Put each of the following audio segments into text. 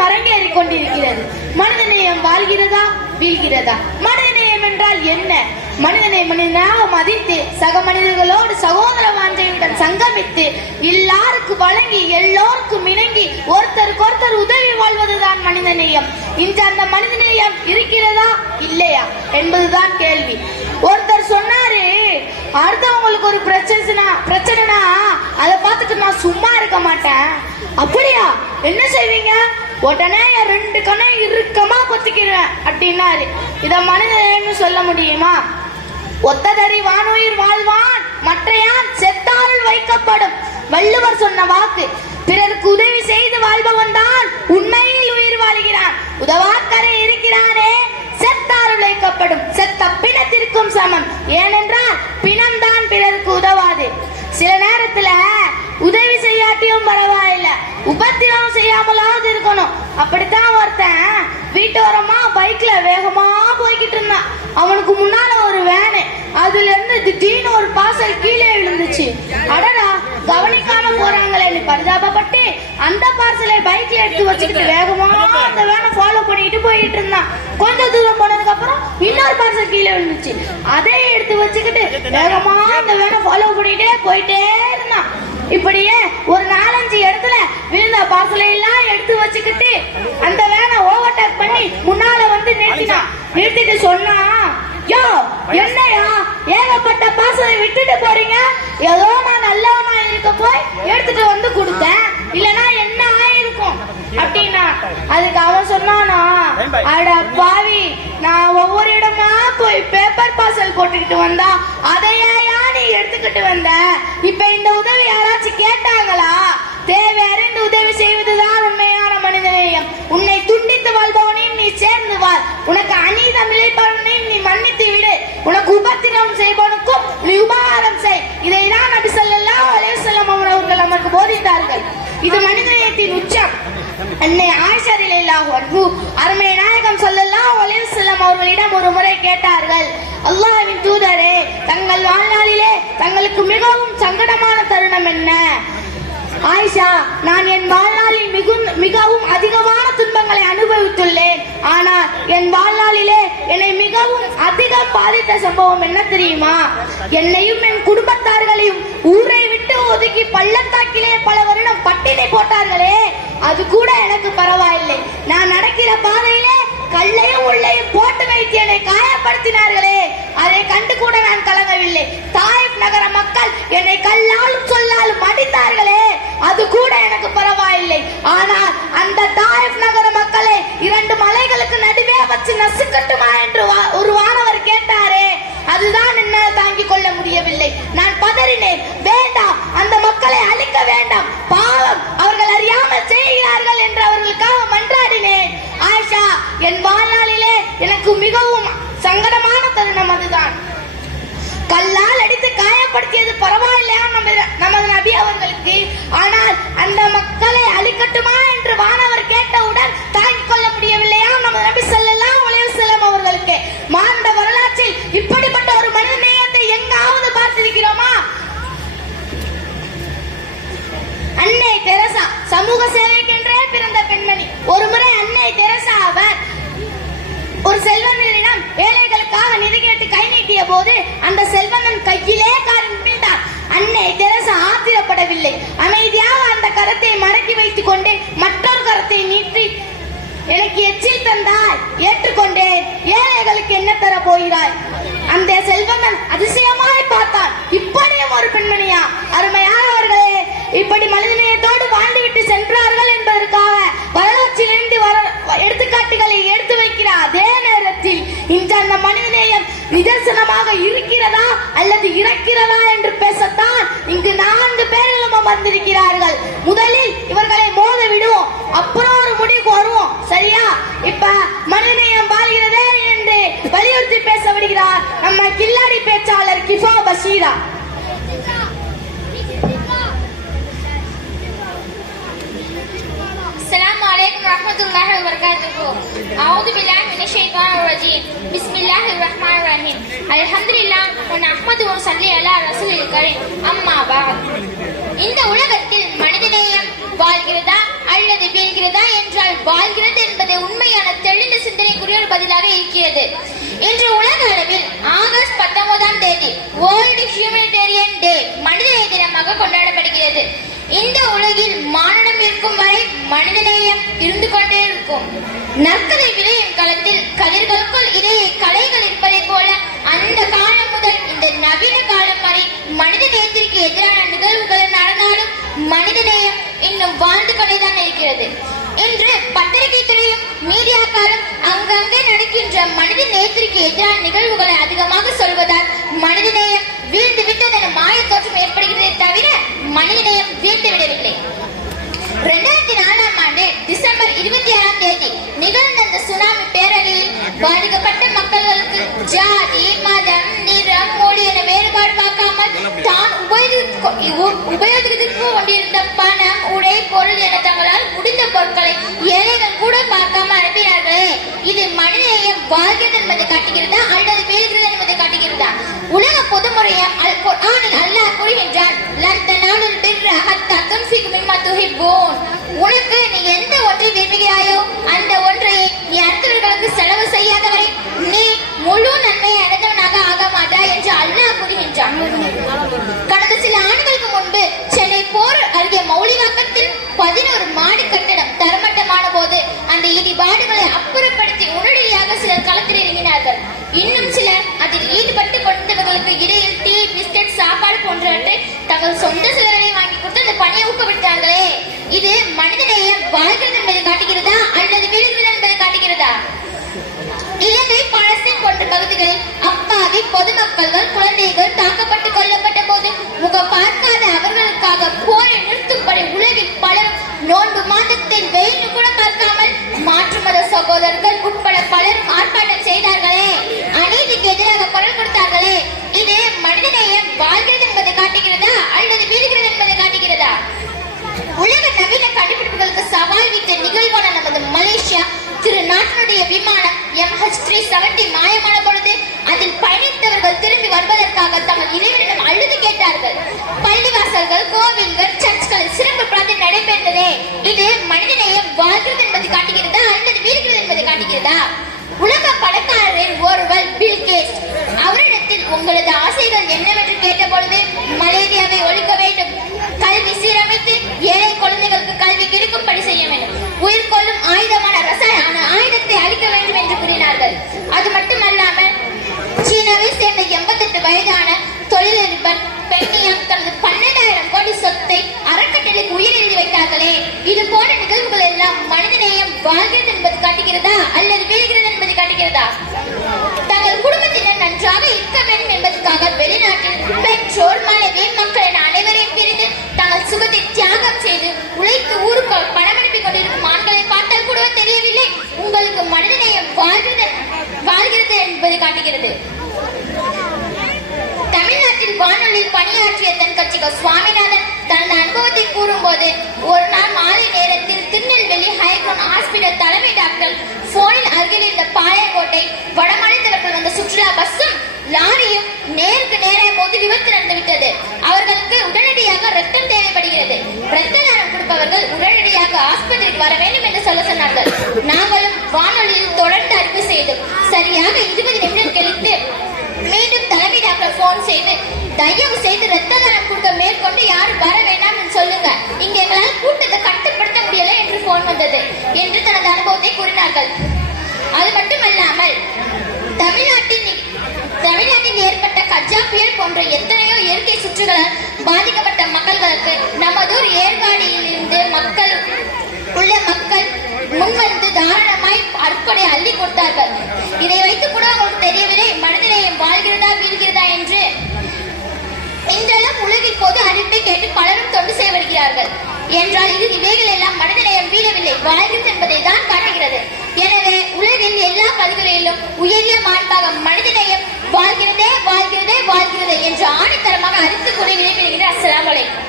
களம் அரங்கேறிக் கொண்டிருக்கிறது. மனிதநேயம் வாழ்கிறதா வீழ்கிறதா? மனிதநேயம் என்றால் என்ன? மனிதனை மனிதனாக மதித்து சக மனிதர்களோடு சகோதர வாஞ்சையுடன் சங்கமித்து எல்லாருக்கும் வழங்கி எல்லோருக்கும் இணங்கி ஒருத்தருக்கு ஒருத்தர் உதவி வாழ்வதுதான் மனிதநேயம். இன்று அந்த மனிதநேயம் இருக்கிறதா இல்லையா என்பதுதான் கேள்வி. ஒருத்தர் சொன்னாரு, அடுத்தவங்களுக்கு ஒரு பிரச்சனைனா அதை பார்த்துட்டு நான் சும்மா இருக்க மாட்டேன். அப்படியா? என்ன செய்வீங்க? உடனே 2 கணை இறுக்கமா கொத்திக்கிறேன் அப்படின்னாரு. இத மனிதன்னு சொல்ல முடியுமா? ஒத்ததறி வானுயிர் வாழ்வான் மற்றையான் செத்தாரில் வைக்கப்படும். வள்ளுவர் சொன்ன வாக்கு. பிறருக்கு உதவி செய்து வாழ்பவன் தான் உண்மையில் உயிர் வாழ்கிறான். உதவாக்கரை இருக்கிறானே செத்தாரில் வைக்கப்படும். செத்த பிணத்திற்கும் சமம். ஏனென்றால் பிணம்தான் பிறருக்கு உதவாது. சில நேரத்துல உதவி செய்யாட்டியும் பரவாயில்ல, உபத்திரம் செய்யாமலாவது இருக்கணும். அப்படித்தான் ஒருத்தன் வீட்டோரமா பைக்ல வேகமா போய்கிட்டு இருந்தான். அவனுக்கு முன்னால ஒரு வேனு, அதுல இருந்து திடீர்னு ஒரு பார்சல் கீழே விழுந்துச்சு. அடடா, கவனிக்காம போறாங்களேன்னு பரிதாபப்பட்டு அந்த பார்சலை பைக்ல எடுத்து வச்சுக்கிட்டு வேகமா அந்த வேனை ஃபாலோ பண்ணிட்டு போயிட்டு இருந்தான். கொஞ்ச தூரம் போனதுக்கு அப்புறம் இன்னொரு பார்சல் கீழே விழுந்துச்சு. அதை எடுத்து வச்சுக்கிட்டு வேகமா அந்த வேனை ஃபாலோ பண்ணிட்டே போயிட்டே இருந்தான். இப்படியே ஒரு 4-5 இடத்துல விழுந்த பார்சலை எல்லாம் எடுத்து வச்சுக்கிட்டு அந்த வேனை ஓவர்டேக் பண்ணி முன்னால வந்து நிறுத்தினான். நிறுத்திட்டு சொன்னா, யோ என்னையா ஏகப்பட்ட பார்சலை விட்டுட்டு போறீங்க? ஏதோ நான் நல்லவனா இருக்க போய் எடுத்துட்டு வந்து கொடுத்தேன், இல்லனா என்ன ஆயிருக்கும் அப்படின்னா. அதுக்கு அவன் சொன்னானா, அட பாவி, நான் ஒவ்வொரு இடமா போய் பேப்பர் பார்சல் போட்டுக்கிட்டு வந்தா அதையா நீ எடுத்துக்கிட்டு வந்த? இப்ப இந்த உதவி யாராச்சும் கேட்டாங்களா? தேவை அறிந்து உதவி செய்வதுதான் உண்மையான மனிதநேயம். உன்னை துண்டித்து வாழ்பவனையும் நீ சேர்ந்து வாழ். உனக்கு அநீதம் இழைப்பவனையும் நீ மன்னித்து விடு. உனக்கு உபத்திரம் செய்பவனுக்கும் நீ உபகாரம் செய். இதைதான் நபி ஸல்லல்லாஹு அலைஹி வஸல்லம் அவர்கள் நமக்கு போதித்தார்கள். இது மனிதநேயத்தின் உச்சம். அன்னை ஆயிஷா ரலியல்லாஹு அன்ஹா அருமை நாயகம் ஸல்லல்லாஹு அலைஹி வஸல்லம் அவர்களிடம் ஒரு முறை கேட்டார்கள், அல்லாஹ்வின் தூதரே, தங்கள் வாழ்நாளிலே தங்களுக்கு மிகவும் சங்கடமான தருணம் என்ன? ஆயிஷா, நான் என் வாழ்நாளில் மிகவும் அதிகமான துன்பங்களை அனுபவித்துள்ளேன். ஆனால் என் வாழ்நாளிலே என்னை மிகவும் அதிகம் பாதித்த சம்பவம் என்ன தெரியுமா? என்னையும் என் குடும்பத்தார்களையும் ஊரை விட்டு ஒதுக்கி பள்ளத்தாக்கிலே பல வருடம் பட்டினி போட்டார்களே, அது கூட எனக்கு பரவாயில்லை. நான் நடக்கிற பாதையிலே கல்லையும் உள்ளையும் போட்டு வைத்து என்னை காயப்படுத்தினார்களே, அதை கண்டு கூட நான் கலங்கவில்லை. தாயிப் நகர மக்கள் என்னை கல்லாலும் சொல்லாலும் அடித்தார்களே, அது கூட எனக்கு பரவாயில்லை. ஆனால் அந்த தாயிப் நகர மக்களை 2 மலைகளுக்கு நடுவே வச்சு நசுக்கட்டுமா என்று ஒரு வானவர் கேட்டாரே, அதுதான் என்னால் தாங்கிக் கொள்ள முடியவில்லை. நான் பதறினேன். வேண்டாம், அந்த மக்களை அழிக்க வேண்டாம், பாவம், அவர்கள் அறியாமல் செய்கிறார்கள் என்று அவர்களுக்காக மன்றாடினேன். ஆயிஷா, என் வாழ்நாளிலே எனக்கு மிகவும் சங்கடமான தருணம் அதுதான். கல்லால் அடித்து காயப்படுத்தியது பரவாயில்லையா நமது நபி அவர்களுக்கு? ஆனால் அந்த மக்களை அழிக்கட்டுமா என்று வானவர் கேட்டவுடன் தாங்கிக் கொள்ள முடியவில்லையா நமது நபி ஸல்லல்லாஹு அலைஹி வஸல்லம் அவர்களுக்கு? மாண்ட வரலாற்றில் இப்படிப்பட்ட ஒரு மனித நேயத்தை எங்காவது பார்த்திருக்கிறோமா? அன்னை தெரசா சமூக சேவைக்கென்றே பிறந்த பெண்மணி. ஒரு முறை அன்னை தெரசா அவர் ஒரு செல்வந்தனிடம் ஏழைகளுக்காக நிதி கேட்டு கை நீட்டிய போது அந்த செல்வந்தன் கையிலே காரில் விழுந்தார். அன்னை தெரசா ஆத்திரப்படவில்லை. அமைதியாக அந்த கரத்தை மடக்கி வைத்துக் கொண்டு மற்றொரு கரத்தை நீட்டி, எனக்கு எச்சில் தந்தாய், ஏற்றுக்கொண்டேன், ஏழைகளுக்கு என்ன தர போகிறாய்? அந்த செல்வந்தன் அதிசயமாய் பார்த்தான். இப்படியும் ஒரு பெண்மணியா? அருமையானவர்களே, இப்படி மனிதநேயத்தோடு வாழ்ந்துவிட்டு சென்றார்கள் என்பதற்காக வரலாற்றிலிருந்து எடுத்துக்காட்டுகளை எடுத்து வைக்கிற அதே நேரத்தில் இன்று அந்த மனிதநேயம் நிதர்சனமாக இருக்கிறதா அல்லது இறக்கிறதா என்று பேசத்தான் இங்கு 4 பேர்களும் அமர்ந்திருக்கிறார்கள். முதலில் இவர்களை மோத விடுவோம், அப்புறம் ஒரு முடிவுக்கு வருவோம். சரியா? இப்ப மனிதநேயம் வாழ்கிறதே என்று வலியுறுத்தி பேச விடுகிறார் நம்ம கில்லாடி பேச்சாளர் கிஃபா பஷீரா. السلام عليكم ورحمة الله وبركاته. أعوذ بالله من الشيطان الرجيم. بسم الله الرحمن الرحيم. الحمد لله ونحمده ونصلي على رسول الكريم. أما بعد. இந்த உலகத்தில் மனிதநேயம் வாழ்கிறதா அல்லது வீழ்கிறதா என்றால் வாழ்கிறது என்பது உண்மையான தெளிந்த சிந்தனைக்குரிய ஒரு பதிலாக இருக்கிறது. இன்று உலக அளவில் ஆகஸ்ட் 19ஆம் தேதி வேர்ல்டு ஹியூமனிடேரியன் டே மனிதநேய தினமாக கொண்டாடப்படுகிறது. இந்த உலகில் மானுடம் இருக்கும் வரை மனிதநேயம் இருந்து கொண்டே இருக்கும். நற்கதை விளையும் களத்தில் கதிர்களுக்குள் இடையே கலைகள் இருப்பதை போல அந்த காலம் முதல் இந்த நவீன காலம் வரை மனித நேயத்திற்கு எதிரான நிகழ்வுகள் நடந்தாலும் மனிதநேயம் இன்னும் வாழ்ந்து கொண்டேதான் இருக்கிறது. இன்று பத்திரிகை துறையும் மீடியாக்களும் அங்கங்கே நடக்கின்ற மனித நேயத்திற்கு எதிரான நிகழ்வுகளை அதிகமாக சொல்வதால் மனிதநேயம் வீழ்ந்து விட்டது என மாய தோற்றம் ஏற்படுகிறதே தவிர மனிதநேயம் வீழ்ந்து விடவில்லை. 2004ஆம் ஆண்டு டிசம்பர் 26ஆம் தேதி நிகழ்ந்த அந்த சுனாமி பேரழிவில் பாதிக்கப்பட்ட மக்களுக்கு ஜாதி, மதம், நிறம், மொழி என வேறுபாடு பார்க்காமல் தான் உபயோகித்து கொண்டிருந்த பணம், உடை, பொருள் என தங்களால் முடிந்த பொருட்களை ஏழைகள் கூட பார்க்காம அனுப்பினார்களே, இது மனிதநேயம் வாழ்கிறது என்பதை காட்டுகிறதா அல்லது வீழ்கிறது என்பதை காட்டுகிறதா? உலக பொதுமுறையம் அல் குர்ஆனில் அல்லாஹ் கூறுகின்றான், லன் தனாலுல் பிர்ர ஹத்தா துன்ஃபிகு மிம்மா துஹிப்பூன். உனக்கு நீ எந்த ஒன்றை விரும்புகிறாயோ அந்த ஒன்றை நீ அடுத்தவர்களுக்கு செலவு செய்யாதவரை நீ முழு நன்மையை அடைந்தவனாக ஆக மாட்டாய் என்று அல்லாஹ் கூறுகின்றான். கடந்த சில ஆண்டுகளுக்கு முன்பு சென்னை போர் அருகே மௌலிவாக்கத்தில் 11 மாடி கட்டடம் தரமட்டமான போது அந்த இடிபாடுகளை அப்புறப்படுத்தி உடனடியாக சிலர் களத்தில் இறங்கினார்கள். இன்னும் சிலர் அதில் ஈடுபட்டு கொண்டவர்களுக்கு இடையில் டீ, பிஸ்கட், சாப்பாடு போன்றவற்றை தங்கள் சொந்த செலவை வாங்கி கொடுத்து அந்த பணியை ஊக்குவித்தார்களே, இது மனிதநேயம் வாழ்கிறது என்பதை காட்டுகிறதா அல்லது வீழ்கிறது என்பதை காட்டுகிறதா? இலங்கை, பாலஸ்தீன் போன்ற பகுதிகளில் அப்பாவி பொதுமக்கள்கள், குழந்தைகள் தாக்கப்பட்டு கொல்லப்பட்ட போது முகம் பார்க்காத அவர்களுக்காக போரை நிறுத்தும்படி உலகில் பலரும் நோன்பு மாதத்தின் வெயில் கூட பார்க்காமல் மாற்று மத சகோதரர்கள் உட்பட பலரும் ஆர்ப்பாட்டம் செய்தார்களே, அநீதிக்கு எதிராக குரல் கொடுத்தார்களே, இது மனிதநேயம் வாழ்கிறது என்பதை காட்டுகிறதா அல்லது வீழ்கிறது என்பதை காட்டுகிறதா? உலக நவீன கண்டுபிடிப்புகளுக்கு சவால் விட்ட நிகழ்வான நமது மலேசியா திருநாட்டினுடைய விமானம் MH370 மாயமான பொழுது அதில் பயணித்தவர்கள் திரும்பி வருவதற்காக தங்கள் இறைவனிடம் அழுது கேட்டார்கள். பள்ளிவாசல்கள், கோவில்கள், சர்ச்களில் சிறப்பு பிரார்த்தனை நடைபெற்றதே, இது மனிதநேயம் வாழ்கிறது என்பதை காட்டுகிறதா அல்லது வீழ்கிறது என்பதை காட்டுகிறதா? உலக பணக்காரரின் ஒருவர் பில் கேட்ஸ். அவரிடத்தில் உங்களது ஆசைகள் என்னவென்று கேட்ட பொழுது மலேரியாவை ஒழிக்க வேண்டும், கல்வி சீரமைத்து ஏழை குழந்தைகளுக்கு கல்வி கிடைக்கும்படி செய்ய வேண்டும், உயிர் கொள்ளும் ஆயுதமான ரசாயன ஆயுதத்தை அழிக்க வேண்டும் என்று கூறினார்கள். அது மட்டுமல்லாமல் சீனாவை சேர்ந்த 88 வயதான தொழிலதிபர் பெண்ணியம் தனது 12,000 கோடி சொத்தை அறக்கட்டளைக்கு உயிர் எழுதி வைத்தார்களே, இது போன்ற நிகழ்வுகள் எல்லாம் மனிதநேயம் வாழ்கிறது என்பது காட்டுகிறதா அல்லது வீழ்கிறது என்பதை காட்டுகிறதா? தங்கள் குடும்பத்தினர் நன்றாக இருக்க வேண்டும் என்பதற்காக வெளிநாட்டில் பெற்றோர், மனைவி, மக்கள் என அனைவரையும் பிரிந்து தங்கள் சுகத்தை தியாகம் செய்து உழைத்து ஊருக்கு பணம் அனுப்பி கொண்டிருக்கும் ஆண்களை பார்த்தால் கூட தெரியவில்லை உங்களுக்கு மனிதநேயம் வாழ்கிறது என்பதை காட்டுகிறது. தமிழ்நாட்டில் வானொலியில் பணியாற்றிய தன் கட்சிகள் சுவாமிநாதன் தனது அனுபவத்தை கூறும்போது, ஒரு நாள் மாலை நேரத்தில் திருநெல்வேலி ஹைகோன் ஹாஸ்பிட்டல் தலைமை டாக்டர் போனில் அருகில் இருந்த பாளையங்கோட்டை வடமாநிலத்தவர்கள் வந்த சுற்றுலா பஸ்ஸும் லாரியும் நேருக்கு நேரே மோதி விபத்து நடந்துவிட்டது. அவர்களுக்கு உடனடியாக ரத்தம் தேவைப்படுகிறது, ரத்த தானம் கொடுப்பவர்கள் உடனடியாக ஆஸ்பத்திரிக்கு வர வேண்டும் என்று சொல்ல சொன்னார்கள். நாங்களும் வானொலியில் தொடர்ந்து அறிவு செய்தோம். சரியாக 20 நிமிடம் கழித்து மீண்டும் தலைமை டாக்டர் போன் செய்து, தயவு செய்து ரத்த தானம் கொடுக்க மேற்கொண்டு யாரும் வர வேண்டாம் என்று சொல்லுங்க, இங்க எங்களால் கூட்டத்தை கட்டுப்படுத்த முடியல என்று போன் வந்தது என்று தனது அனுபவத்தை கூறினார்கள். அது மட்டுமல்லாமல் தமிழ்நாட்டில் ஏற்பட்ட கஜா புயல் போன்ற எத்தனையோ இயற்கை சுற்றுகளால் பாதிக்கப்பட்ட மக்களுக்கு நமதூர் ஏற்காடியில் இருந்து மக்கள் முன்வந்து தாராளமாய் அற்பனை அள்ளி கொடுத்தார்கள். இதை வைத்து கூட அவங்களுக்கு தெரியவில்லை மனிதநேயம் வாழ்கிறதா வீழ்கிறதா என்று. இன்றெல்லாம் உலகில் பொது அறிவிப்பை கேட்டு பலரும் தொண்டு செய்ய வருகிறார்கள் என்றால் இவைகள் எல்லாம் மனிதநேயம் வீழவில்லை, வாழ்கிறது என்பதை தான் காட்டுகிறது. எனவே உலகில் எல்லா பகுதிகளிலும் உயரிய மாண்பாக மனிதநேயம் வாழ்கிறதே வாழ்கிறதே வாழ்கிறது என்று ஆணித்தரமாக அறிந்து கூறி விடைபெறுகிற. அஸ்ஸலாமு அலைக்கும்.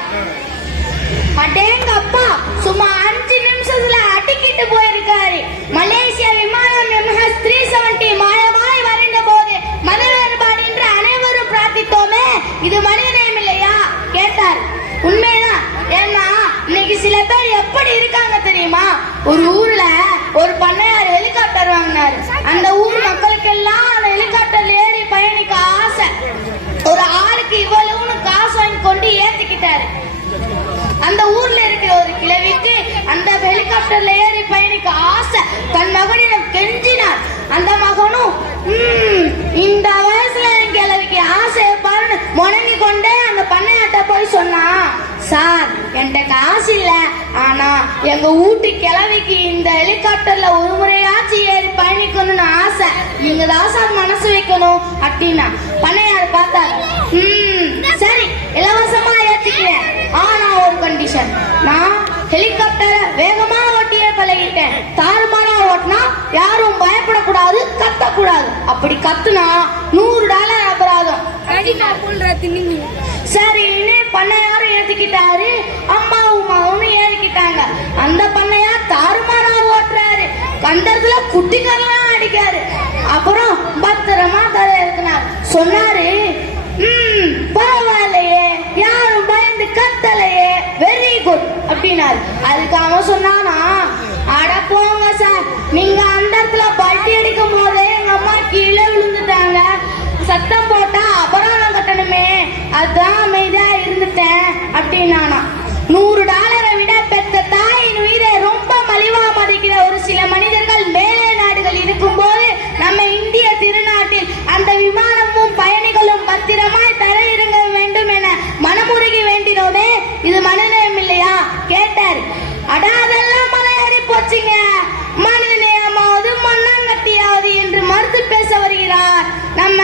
அடேங்கப்பா, சும்மா 5 நிமிஷத்துல அடிக்கிட்டு போயிருக்காரு. மலேசியா விமானம் MH370 மாயமாய் வரைந்த போது மத வேறுபாடு என்று அனைவரும் பிரார்த்தித்தோமே, இது மனிதநேயம் இல்லையா கேட்டார். உண்மைதான். ஏன்னா இன்னைக்கு சில பேர் எப்படி இருக்காங்க தெரியுமா? ஒரு ஊர்ல ஒரு பண்ணையார் ஹெலிகாப்டர் வாங்கினாரு. அந்த ஊர் மக்களுக்கெல்லாம் அந்த ஹெலிகாப்டர்ல ஏறி பயணிக்க ஆசை. ஒரு ஆளுக்கு இவ்வளவுன்னு காசு வாங்கி கொண்டு ஏத்திக்கிட்டாரு. அந்த ஊர்ல இருக்கிற ஒரு கிழவிக்கு அந்த ஹெலிகாப்டர்ல ஏறி பயணிக்க ஆசை. தன் மகனிடம் கெஞ்சினார். அந்த மகனும் இந்த வயசுல என் கிழவிக்கு ஆசையை பாருன்னு முணங்கி கொண்டே அந்த பண்ணையாட்ட போய் சொன்னான். சார், என்கிட்ட காசு இல்ல, ஆனா எங்க வீட்டு கிழவிக்கு இந்த ஹெலிகாப்டர்ல ஒரு முறையாச்சும் ஏறி பயணிக்கணும்னு ஆசை. நீங்க தான் சார் மனசு வைக்கணும் அப்படின்னா. பண்ணையார் பார்த்தாரு. சரி, இலவசமா ஏத்திக்கிறேன். ஆனா ஒரு கண்டிஷன், நான் ஹெலிகாப்டரை வேகமா ஓட்டியே பழகிட்டேன். தாறுமாறா ஓட்டினா யாரும் பயப்படக்கூடாது, கத்தக்கூடாது. அப்படி கத்துனா $100 அபராதம். சரி, பண்ணையாரும் ஏத்துக்கிட்டாரு. அம்மாவும் மாவும் ஏறிக்கிட்டாங்க. அந்த பண்ணையார் தாறுமாறா ஓட்டுறாரு. கண்டத்துல குட்டிகள்லாம் அடிக்காரு. அப்புறம் பத்திரமா தர இருக்கிறார். சொன்னாரு, பரவாயில்லையே, யாரும் பயந்து கத்தலையே, வெரி குட் அப்படின்னாரு. அதுக்கு அவன் சொன்னானா, அட போங்க சார், நீங்க அந்த இடத்துல பல்ட்டி அடிக்கும் போதே எங்க அம்மா கீழே விழுந்துட்டாங்க. சத்தம் போட்டா அபராதம் கட்டணுமே, அதான் அமைதியா இருந்துட்டேன் அப்படின்னானா. $100 விட பெற்ற தாயின் உயிரை ரொம்ப மலிவா மதிக்கிற ஒரு சில மனிதர்கள் மேலே நாடுகள் இருக்கும் போது நம்ம இந்திய திருநாட்டில் அந்த விமானமும் பயணிகளும் பத்திரமாய் தரையிறங்க வேண்டும் என மனமுருகி வேண்டினோமே, இது மனநேயம் இல்லையா கேட்டார். அடாதெல்லாம் மலையாடி போச்சுங்க, மனிதநேயமாவது மண்ணாங்கட்டியாவது என்று மறுத்து பேச வருகிறார் நம்ம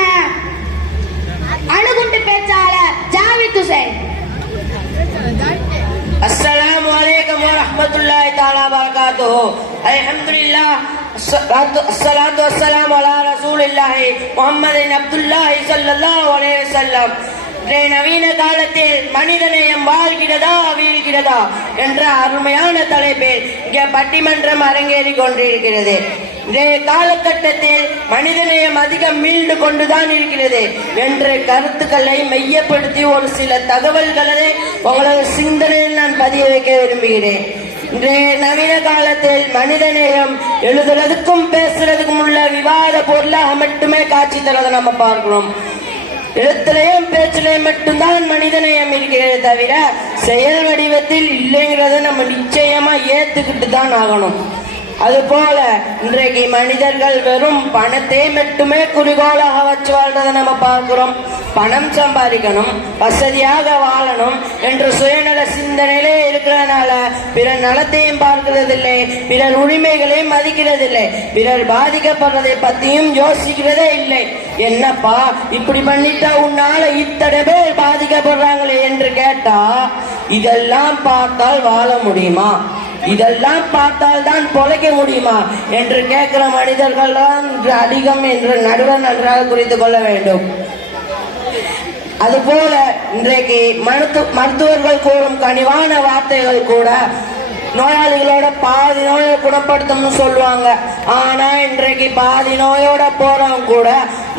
அணுகுண்டு பேச்சாளர் ஜாவித் ஹுசைன். அஸ்ஸலாமு அலைக்கும் வரஹ்மத்துல்லாஹி தஆலா வபரகாத்துஹு. அல்ஹம்துலில்லாஹ், அஸ்ஸலாத்து வஸ்ஸலாமு அலா ரசூலில்லாஹி முஹம்மதின் அப்துல்லாஹி ஸல்லல்லாஹு அலைஹி வஸல்லம். நவீன காலத்தில் மனிதநேயம் வாழ்கிறதா வீழ்கிறதா என்ற அருமையான தலைப்பில் இங்கே பட்டிமன்றம் அரங்கேறி கொண்டிருக்கிறது. இன்றைய காலகட்டத்தில் மனிதநேயம் அதிகம் மீண்டு கொண்டுதான் இருக்கிறது என்ற கருத்துக்களை மையப்படுத்தி ஒரு சில தகவல்களை உங்களது சிந்தனையில் நான் பதிய வைக்க விரும்புகிறேன். இன்றைய நவீன காலத்தில் மனிதநேயம் எழுதுறதுக்கும் பேசுறதுக்கும் உள்ள விவாத பொருளாக மட்டுமே காட்சி தரதை நம்ம பார்க்கிறோம். எழுத்துலையும் பேச்சிலையும் மட்டும்தான் மனிதநேயம் இருக்கிறதே தவிர செயல் வடிவத்தில் இல்லைங்கிறத நம்ம நிச்சயமா ஏத்துக்கிட்டு தான் ஆகணும். அதுபோல இன்றைக்கு மனிதர்கள் வெறும் பணத்தை மட்டுமே குறிக்கோளாக வச்சு வாழ்றதை நம்ம பார்க்கிறோம். பணம் சம்பாதிக்கணும், வசதியாக வாழணும் என்ற சுயநல சிந்தனையிலே இருக்கிறதுனால பிறர் நலத்தையும் பார்க்கிறதில்லை, பிறர் உரிமைகளையும் மதிக்கிறதில்லை, பிறர் பாதிக்கப்படுறதை பத்தியும் யோசிக்கிறதே இல்லை. என்னப்பா இப்படி பண்ணிட்டா உன்னால இத்தனை பேர் பாதிக்கப்படுறாங்களே என்று கேட்டா, இதெல்லாம் பார்த்தால் வாழ முடியுமா, இதெல்லாம் பார்த்தால் தான் பொழைக்க முடியுமா என்று கேட்கிற மனிதர்கள் தான் அதிகம் என்று நடுவர் நன்றாக குறித்து கொள்ள வேண்டும். அதுபோல இன்றைக்கு மருத்துவர்கள் கூறும் கனிவான வார்த்தைகள் கூட நோயாளிகளோட பாதி நோயை குணப்படுத்தும்னு சொல்லுவாங்க. ஆனா இன்றைக்கு பாதி நோயோட போறவங்க கூட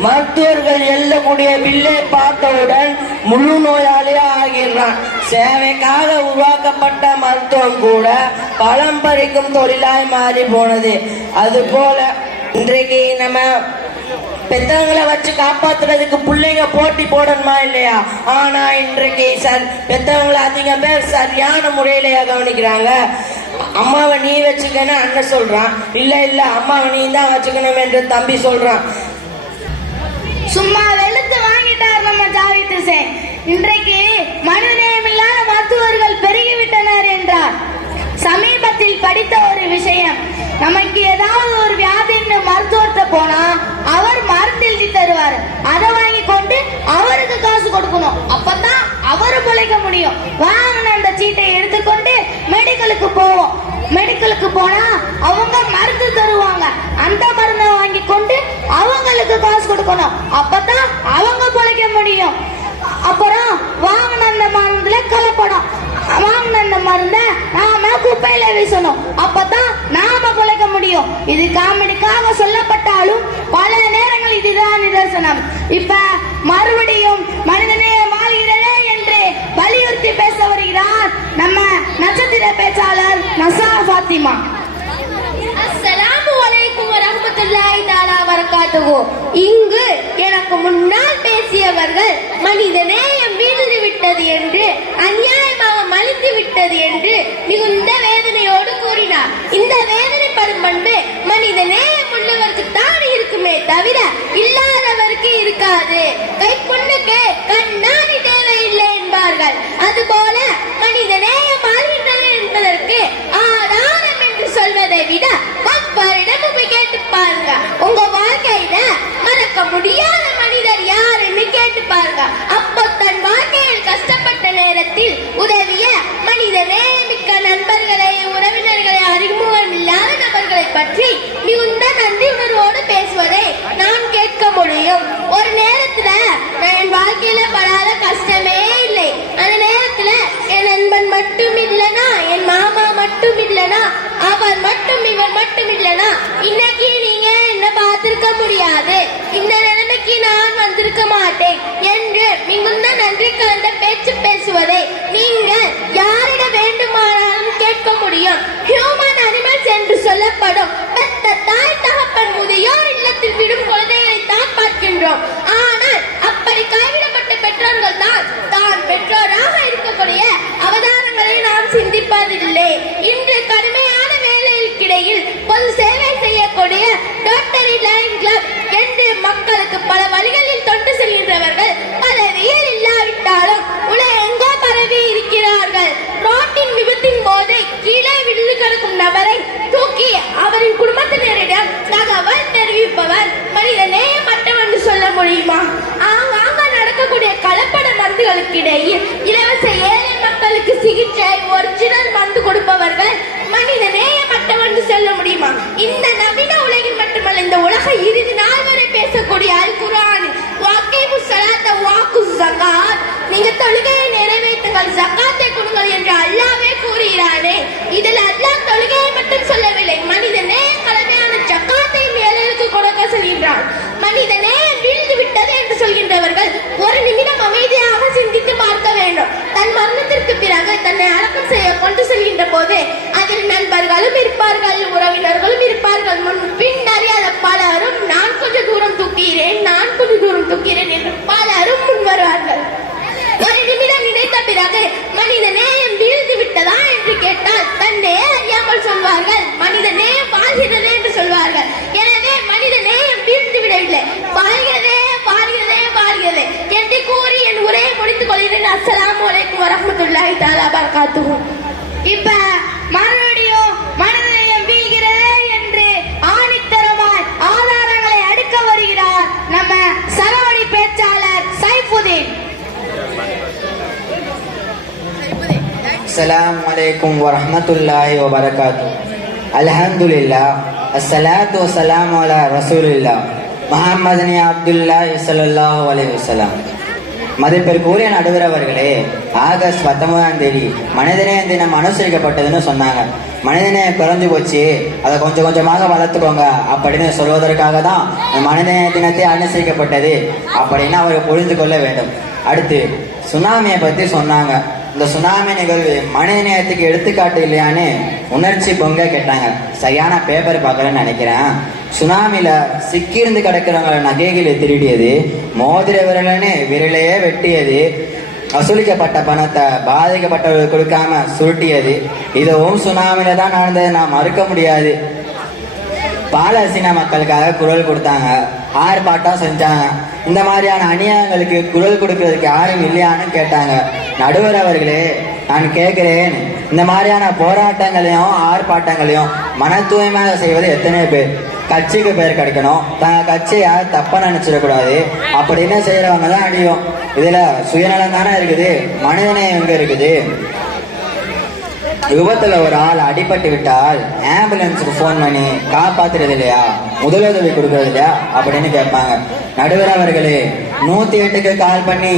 மருத்துவர்கள் எழுதக்கூடிய பில்லை பார்த்தவுடன் முழு நோயாளியா ஆகிறான். சேவைக்காக உருவாக்கப்பட்ட மருத்துவம் கூட பலம் பறிக்கும் தொழிலாய் மாறி போனது. அது போல இன்றைக்கு நம்ம பெத்தவங்களை வச்சு காப்பாத்துறதுக்கு பிள்ளைங்க போட்டி போடணுமா இல்லையா? ஆனா இன்றைக்கு பெத்தவங்களை அதிக பேர் சரியான முறையிலேயே கவனிக்கிறாங்க. அம்மாவை நீ வச்சுக்கன்னு அண்ணன் சொல்றான், இல்ல இல்ல அம்மாவை நீ தான் வச்சுக்கணும் என்று தம்பி சொல்றான். சும்மா வெளுத்து வாங்கிட்டார் நம்ம ஜாவித் ஹுசைன். இன்றைக்கு மனிதநேயம் இல்லாத மருத்துவர்கள் பெருகிவிட்டனர் என்றார். சமீபத்தில் படித்த ஒரு விஷயம், நமக்கு ஏதாவது ஒரு வியாதின்னு மருத்துவர்கிட்ட போனா அவர் மருந்து எழுதி தருவார். அதை வாங்கி கொண்டு அவருக்கு காசு கொடுக்கணும், அப்பதான் அவரு பிழைக்க முடியும். வாங்கின அந்த சீட்டை எடுத்துக்கொண்டு மெடிக்கலுக்கு போவோம். மெடிக்கலுக்கு போனா அவங்க மருந்து தருவாங்க, அந்த மருந்தை வாங்கி கொண்டு அவங்களுக்கு காசு கொடுக்கணும், அப்பதான் அவங்க பிழைக்க முடியும். அப்புறம் வாங்கின அந்த மருந்துல கலப்படம், வாங்கின அந்த மருந்தை நாம குப்பையில வீசணும், அப்பதான் நாம பிழைக்க முடியும். இது காமெடிக்காக சொல்லப்பட்டாலும் பல நேரங்கள் இதுதான் நிதர்சனம். இப்ப மறுபடியும் மனிதநேயம் வாழ்கிறதே என்று வலியுறுத்தி பேச வருகிறார் நம்ம நட்சத்திர பேச்சாளர் நசா ஃபாத்திமா. அலைக்கும் வரஹ்மத்துல்லாஹி தஆலா வபரகாத்துஹு. இங்கு எனக்கு முன்னால் பேசியவர்கள் மனித நேயம் வீழ்ந்து விட்டது என்று, அநியாயமாக மலிந்து விட்டது என்று மிகுந்த வேதனையோடு கூறினார். இந்த வேதனைப்படும் பண்பு மனித நேயம் உள்ளவருக்கு தான் இருக்குமே தவிர இல்லாதவருக்கு இருக்காது. கைப்புண்ணுக்கு கண்ணாடி தேவையில்லை என்பார்கள். அதுபோல மனித நேயம் மாறுகின்றது என்பதற்கு ஆதாரம் என்று சொல்வதை விட ஒவ்வொருடமும் கேட்டு பாருங்க. உங்க வாழ்க்கையில மறக்க முடியாத மனிதர் யாருன்னு கேட்டு பாருங்க. அப்போ தன் வாழ்க்கையில் கஷ்டப்பட்ட நேரத்தில் உதவிய மனித நேயமிக்க நண்பர்களை, உறவினர்களை, அறிமுகம் இல்லாத நபர்களை பற்றி மிகுந்த நன்றி உணர்வோடு பேசுவதை நான் கேட்க முடியும். ஒரு நேரத்துல என் வாழ்க்கையில படாத கஷ்டமே இல்லை. அந்த நேரத்துல என் நண்பன் மட்டும் இல்லனா, என் மாமா மட்டும் இல்லனா, அவர் மட்டும் இவர் மட்டும் இல்லனா இன்னைக்கு நீங்க என்ன பார்த்திருக்க முடியாது. இந்த நிலைமைக்கு நான் வந்திருக்க மாட்டேன் என்று மிகுந்த நன்றி கலந்த பேச்சு பேசுவதை நீங்கள் யாரிடம் வேண்டுமானாலும் கேட்க முடியும். ஹியூமன் அனிமல்ஸ் என்று சொல்லப்படும் பெத்த தாய் தகப்பன் முதியோர் இல்லத்தில் விடும் குழந்தைகளை தான் பார்க்கின்றோம். ஆனால் அப்படி கைவிடப்பட்ட பெற்றோர்கள் தான் பெற்றோராக இருக்கக்கூடிய அவதாரங்களை நாம் சிந்திப்பதில்லை. இன்று கடுமையான வேலைகளுக்கிடையில் பொது சேவை செய்யக்கூடிய ரோட்டரி லைன் கிளப் என்று மக்களுக்கு பல வழிகளில் தொண்டு செல்கின்றவர்கள் பதவியில் இல்லாவிட்டாலும் உலகெங்கோ பரவி இருக்கிறார்கள். ரோட்டின் விபத்தின் போது கீழே விழுந்து கிடக்கும் நபரை தூக்கி அவரின் குடும்பத்தினரிடம் தகவல் தெரிவிப்பவர் மனித நேயமற்றவர் என்று சொல்ல முடியுமா? ஆங்காங்க நடக்கக்கூடிய கலப்பட மருந்துகளுக்கு இடையில் இலவச ஏழை மக்களுக்கு சிகிச்சை ஒரிஜினல் மருந்து கொடுப்பவர்கள் மனித நேயமற்றவர் என்று சொல்ல முடியுமா? இந்த நவீன உலகில் மட்டுமல்ல, இந்த உலக இறுதி நாள் வரை பேசக்கூடிய அல் குர்ஆன் வாக்கிமு ஸலாத்த வாக்கு ஸகாத், நீங்க தொழுகையை நிறைவேற்றுங்கள், ஜகாத்தை கொடுங்கள் என்று அல்லாஹ்வே கூறுகிறானே. இதில் அல்லாஹ் தொழுகையை மட்டும் சொல்லவில்லை, மனித நேய கடமையான ஜகாத்தை ஏழைகளுக்கு கொடுக்க சொல்கின்றான். மனித நேயம் வீழ்ந்து விட்டது என்று சொல்கின்றவர்கள் ஒரு நிமிடம் அமைதியாக சிந்தித்து பார்க்க வேண்டும். தன் மரணத்திற்கு பிறகு தன்னை அடக்கம் செய்ய கொண்டு செல்கின்ற போது அதில் நண்பர்களும் இருப்பார்கள், உறவினர்களும் இருப்பார்கள். முன் பின் அறியாத பலரும் நான் கொஞ்சம் தூரம் தூக்கிறேன், நான் கொஞ்சம் தூரம் தூக்கிறேன் என்று பலரும் முன் வருவார்கள். ஒரு நிமிடம் நினைத்த பிறகு மனித நேயம் வீழ்ந்து விட்டதா என்று கேட்டால் தன்னை அறியாமல் சொல்வார்கள், மனித நேயம் வாழ்கிறது என்று சொல்வார்கள். எனவே மனித நேயம் வீழ்ந்து விடவில்லை, வாழ்கிறதே வாழ்கிறதே வாழ்கிறது என்று கூறி என் உரையை முடித்துக் கொள்கிறேன். அஸ்ஸலாமு அலைக்கும் வரஹ்மத்துல்லாஹி தஆலா வபரகாத்துஹு. இப்ப மறுபடியும் மனித நேயம் வீழ்கிறதே என்று ஆணித்தரமாய் ஆதாரங்களை அடுக்க வருகிறார் நம்ம சரவணி பேச்சாளர் சைஃபுதீன். அஸ்ஸலாமு அலைக்கும் வரஹ்மத்துல்லாஹி வபரகாத்துஹு. அல்ஹம்துலில்லாஹ், அஸ்ஸலாத்து வஸ்ஸலாமு அலா ரசூலில்லாஹ் முஹம்மதின் அப்துல்லாஹி ஸல்லல்லாஹு அலைஹி வஸல்லம். மதிப்பிற்குரிய நடுவர் அவர்களே, ஆகஸ்ட் 19ஆம் தேதி மனிதநேய தினம் அனுசரிக்கப்பட்டதுன்னு சொன்னாங்க. மனிதநேயம் குறைஞ்சு போச்சு, அதை கொஞ்சம் கொஞ்சமாக வளர்த்துக்கோங்க அப்படின்னு சொல்வதற்காக தான் மனிதநேய தினத்தை அனுசரிக்கப்பட்டது அப்படின்னு அவர் புரிந்து கொள்ள வேண்டும். அடுத்து சுனாமியை பத்தி சொன்னாங்க. இந்த சுனாமி நிகழ்வு மனித நேயத்துக்கு எடுத்துக்காட்டு இல்லையான்னு உணர்ச்சி பொங்க கேட்டாங்க. சரியான பேப்பர் பார்க்கலன்னு நினைக்கிறேன். சுனாமில சிக்கிருந்து கிடக்கிறவங்கள நகைகளை திருடியது, மோதிர விரலன்னு விரலையே வெட்டியது, வசூலிக்கப்பட்ட பணத்தை பாதிக்கப்பட்டவர்களுக்கு கொடுக்காம சுருட்டியது, இதுவும் சுனாமில தான் நடந்தது, நான் மறுக்க முடியாது. பாலஸ்தீன மக்களுக்காக குரல் கொடுத்தாங்க, ஆர்ப்பாட்டம் செஞ்சாங்க. இந்த மாதிரியான அநியாயங்களுக்கு குரல் கொடுக்கறதுக்கு யாரும் இல்லையான்னு கேட்டாங்க. நடுவர் அவர்களே, நான் கேட்கிறேன், இந்த மாதிரியான போராட்டங்களையும் ஆர்ப்பாட்டங்களையும் மன தூய்மையாக செய்வது எத்தனை பேர்? கட்சிக்கு பேர் கிடைக்கணும், தங்க கட்சியை யாரும் தப்பா நினைச்சிடக்கூடாது அப்படின்னு செய்யறவங்க தான் அடியும். இதுல சுயநலம் தானே இருக்குது, மனிதநேயம் எங்க இருக்குது? விபத்துல ஒரு ஆள் அடிபட்டு விட்டால் ஆம்புலன்ஸுக்கு போன் பண்ணி காப்பாத்துறது இல்லையா, முதலுதவி கொடுக்கறது இல்லையா அப்படின்னு கேட்பாங்க. நடுவர் அவர்களே, 108க்கு கால் பண்ணி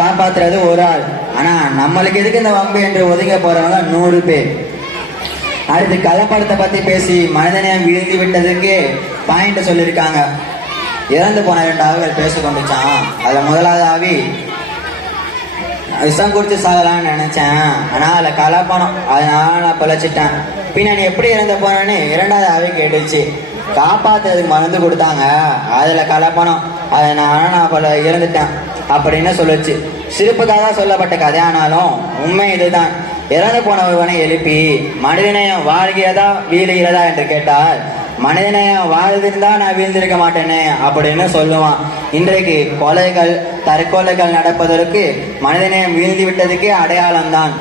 காப்பாத்துறது ஒரு ஆள், ஆனா நம்மளுக்கு எதுக்கு இந்த வம்பு என்று ஒதுங்க போறவங்க 100 பேர். அடுத்து கலப்படத்தை பத்தி பேசி மனிதநேயம் வீழ்ந்து விட்டதுக்கு பாயிண்ட் சொல்லியிருக்காங்க. இறந்து போன 2 ஆவிகள் பேச கொண்டுச்சான். அதுல முதலாவது ஆவி விஷம் குடிச்சு சாகலான்னு நினைச்சேன், ஆனா அதுல கலப்பணம், அதனால நான் பிழைச்சிட்டேன். பின்ன நீ எப்படி இறந்து போனேன்னு 2வது ஆவி கேட்டுச்சு. காப்பாத்துறதுக்கு மருந்து கொடுத்தாங்க, அதுல கலப்பணம், அதை நான் பல இறந்துட்டேன் அப்படின்னு சொல்லுச்சு. சிரிப்புக்காக சொல்லப்பட்ட கதையானாலும் உண்மை இதுதான். இறந்து போன ஒருவனை எழுப்பி மனிதநேயம் வாழ்கிறதா வீழ்கிறதா என்று கேட்டால் மனிதநேயம் வாழ்ந்திருந்தா நான் வீழ்ந்திருக்க மாட்டேனே அப்படின்னு சொல்லுவான். இன்றைக்கு கொலைகள் தற்கொலைகள் நடப்பதற்கு மனிதநேயம் வீழ்ந்து விட்டதுக்கே அடையாளம்தான்.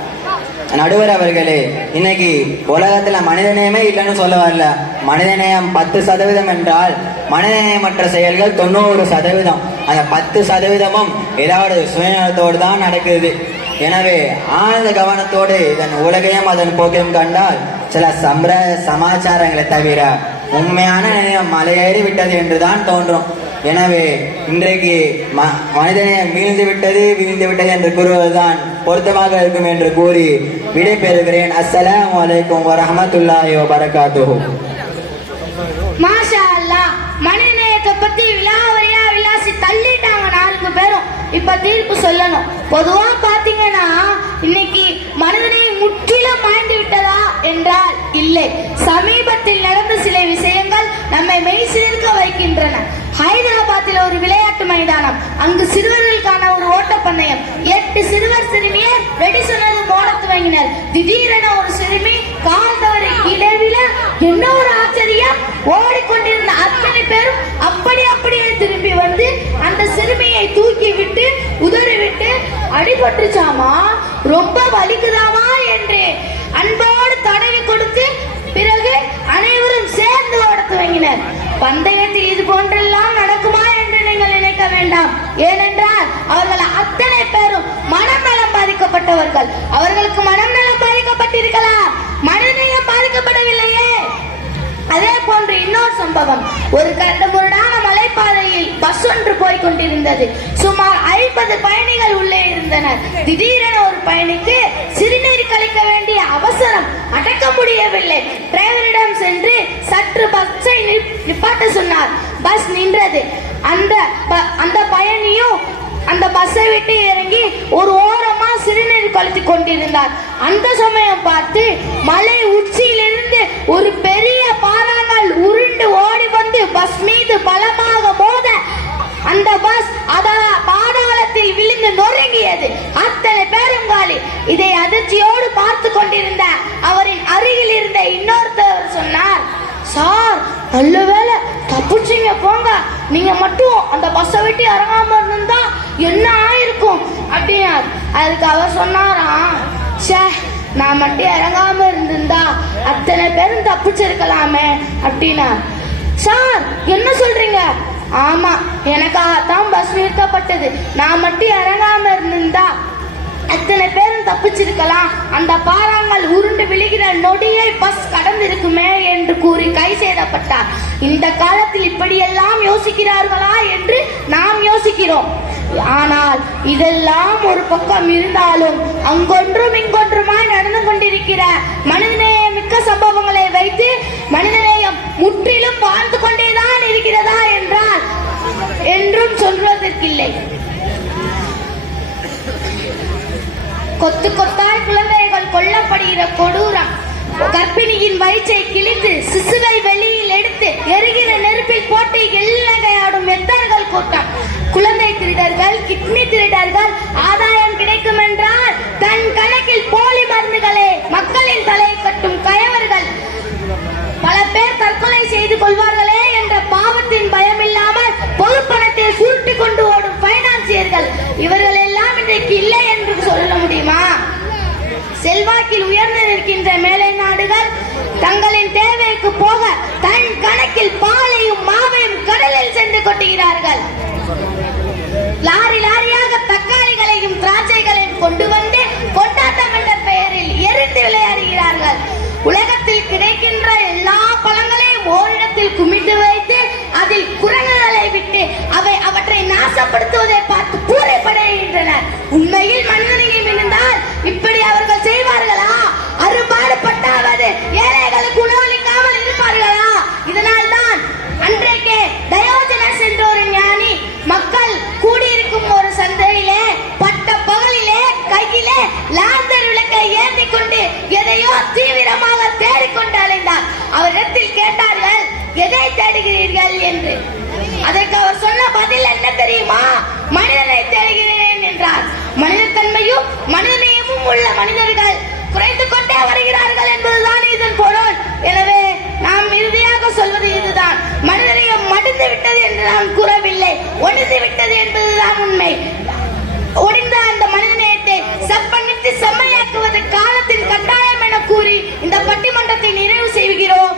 நடுவர் அவர்களே, இன்னைக்கு உலகத்துல மனிதநேயமே இல்லைன்னு சொல்ல வரல. மனிதநேயம் 10% என்றால் மனிதநேயமற்ற செயல்கள் 90%. அந்த 10%ம் ஏதாவது சுயநலத்தோடு தான் நடக்குது. எனவே ஆழ்ந்த கவனத்தோடு இதன் உலகையும் அதன் போக்கையும் கண்டால் சில சமாச்சாரங்களை தவிர உண்மையான நிலையம் மலையேறி விட்டது என்றுதான் தோன்றும். எனவே இன்றைக்கு மனிதநேயம் வீழ்ந்து விட்டது என்று கூறுவதுதான் பொருத்தமாக இருக்கும் என்று கூறி விடை பெறுகிறேன். அஸ்ஸலாமு அலைக்கும் வரஹ்மத்துல்லாஹி வபரகாத்துஹு. மாஷா அல்லாஹ், மனிதநேயத்தை பத்தி விலாசி தள்ளிட்டாங்க 4 பேரும். இப்ப தீர்ப்பு சொல்லணும். பொதுவா பாத்தீங்கன்னா இன்னைக்கு மனிதநேயம் முற்றிலும் மாய்ந்து விட்டதா என்றால் இல்லை. சமீபத்தில் நடந்த சில விஷயங்கள் நம்மை மெய்சிலிருக்க வைக்கின்றன. ஹைதராபாத்தில் ஒரு விளையாட்டு மைதானம், அங்கு சிறுவர்களுக்கான ஒரு ஓட்டப்பந்தயம். 8 சிறுவர் சிறுமியர் ரெடி சொன்னது போட துவங்கினர். திடீரென ஒரு சிறுமி கால் தவறி இடவில என்ன ஒரு ஆச்சரியம், ஓடிக்கொண்டிருந்த அத்தனை பேரும் அப்படியே திரும்பி வந்து அந்த சிறுமியை தூக்கி விட்டு உதறி விட்டு அடிபட்டுச்சாமா, ரொம்ப வலிக்குதாமா என்று அன்போடு தடவி கொடுத்து பிறகு அனைவரும் சேர்ந்து ஓட துவங்கினர். பந்தயத்தில் இது போன்றெல்லாம் நடக்குமா என்று நீங்கள் நினைக்க வேண்டாம். ஏனென்றால் அவர்கள் அத்தனை பேரும் மனநலம் பாதிக்கப்பட்டவர்கள். அவர்களுக்கு மனநலம் பாதிக்கப்பட்டிருக்கலாம், மனநலம் பாதிக்கப்படவில்லையே. அதே போன்று இன்னொரு சம்பவம். ஒரு கரடுமுரடான மலைப்பாதையில் பஸ் ஒன்று போய் கொண்டிருந்தது. சுமார் 50 பயணிகள் உள்ளே இருந்தனர். திடீரென ஒரு பயணிக்கு சிறுநீர் கழிக்க வேண்டிய அவசரம் அடக்க முடியவில்லை. டிரைவரிடம் சென்று சற்று பஸ்ஸை நிப்பாட்ட சொன்னார். பஸ் நின்றது. அந்த பயணியும் அந்த பஸ்ஸை விட்டு இறங்கி ஒரு ஓரமா சிறுநீர் கழித்து கொண்டிருந்தார். அந்த சமயம் பார்த்து மலை உச்சியிலிருந்து ஒரு பெரிய பாறாங்கல் உருண்டு ஓடி வந்து பஸ் மீது பலமாக மோத அந்த பஸ் பாதாளத்தில் விழுந்து நொறுங்கியது. அத்தனை பேரும் காலி. இதை அதிர்ச்சியோடு பார்த்து கொண்டிருந்த அவரின் அருகில் இருந்த இன்னொருத்தவர் சொன்னார், சார் நல்ல வேலை தப்புச்சிங்க, போங்க. நீங்க மட்டும் அந்த பஸ்ஸை விட்டு இறங்காம இருந்தா என்ன ஆயிருக்கும் அப்படின்னார். அதுக்கு அவர் சொன்னாராம், சே நான் மட்டும் இறங்காம இருந்திருந்தா அத்தனை பேரும் தப்பிச்சிருக்கலாமே அப்படின்னா. சார் என்ன சொல்றீங்க? ஆமா, எனக்காகத்தான் பஸ் நிறுத்தப்பட்டது. நான் மட்டும் இறங்காம இருந்திருந்தா அத்தனை பேரும் தப்பிச்சிருக்கலாம். அந்த பாறாங்கல் உருண்டு விழுகிற நொடியை பஸ் கடந்திருக்குமே என்று கூறி கை செய்தப்பட்டார். இந்த காலத்தில் இப்படியெல்லாம் யோசிக்கிறார்களா என்று நாம் யோசிக்கிறோம். ஆனால் இதெல்லாம் ஒரு பக்கம் இருந்தாலும் அங்கொன்றும் இங்கொன்றுமாய் நடந்து கொண்டிருக்கிற மனிதநேயம் மிக்க சம்பவங்களை வைத்து மனிதநேயம் முற்றிலும் வாழ்ந்து கொண்டேதான் இருக்கிறதா என்றால் என்றும் சொல்வதற்கில்லை. கொத்து கொத்தாய் குழந்தைகள் கொல்லப்படுகிற கொடூரம். கர்ப்பிணியின் வயிற்றை கிழித்து சிசுவை வெளியில் எடுத்து எரிகிற நெருப்பில் போட்டு எல்லையாடும் எத்தர்கள் கூட்டம். குழந்தை திருடர்கள், கிட்னி திருடர்கள் ஆதாயம் கிடைக்கும் என்றால் தன் கணக்கில் போலி மருந்துகளை மக்களின் தலையை கட்டும் கயவர்கள். பல பேர் தற்கொலை செய்து கொள்வார்களே என்ற பாவத்தின் பயம் இல்லாமல் பொது பணத்தை சுருட்டி கொண்டு ஓடும் பைனான்சியர்கள். இவர்கள் எல்லாம் இன்றைக்கு இல்லை என்று சொல்ல முடியுமா? செல்வாக்கில் உயர்ந்து நிற்கின்ற மேலை நாடுகள் தங்களின் தேவைக்கு போக தன் கணக்கில் பாலையும் மாவையும் கடலில் சென்று கொட்டுகிறார்கள். லாரி லாரியாக தக்காளிகளையும் திராட்சைகளையும் கொண்டு வந்து கொண்டாட்டம் என்ற பெயரில் எரிந்து விளையாடுகிறார்கள். உலகத்தில் கிடைக்கின்ற எல்லா பழங்களையும் ஓரிடத்தில் குமிட்டு வைத்து அதில் குரங்குகளை விட்டு அவற்றை நாசப்படுத்துவதை பார்த்து பூரைப்படைகின்றனர். உண்மையில் மனிதனையும் இருந்தால் இப்படி அவர்கள் செய்வார்களா? அறுபாடு பட்டாவது ஏழைகளுக்கு உணவளிக்காமல் இருப்பார்களா? இதனால் தான் அன்றைக்கே டயோஜனஸ் என்ற ஒரு ஞானி மக்கள் கூடியிருக்கும் ஒரு சந்தையிலே பட்ட பகலிலே கையிலே லாந்தர் விளக்கை ஏந்தி கொண்டு எதையோ தீவிரமாக தேடிக்கொண்டு அலைந்தார். அவரிடத்தில் கேட்டார்கள், எதை தேடுகிறீர்கள் என்று. அதற்கு அவர் சொன்ன பதில் என்ன தெரியுமா? மனிதனை தேடுகிறேன் என்றார். மனிதத்தன்மையும் மனிதநேயமும் உள்ள மனிதர்கள் குறைந்து கொண்டே வருகிறார்கள் என்பதுதான் இதன் பொருள். எனவே நாம் இறுதியாக சொல்வது இதுதான், மனிதநேயம் மடிந்து விட்டது என்று நான் கூறவில்லை, ஒடிந்து விட்டது என்பதுதான் உண்மை. ஒடிந்த அந்த மனிதநேயத்தை செப்பனிட்டு செம்மையாக்குவது காலத்தின் கட்டாயம் என கூறி இந்த பட்டிமன்றத்தை நிறைவு செய்கிறோம்.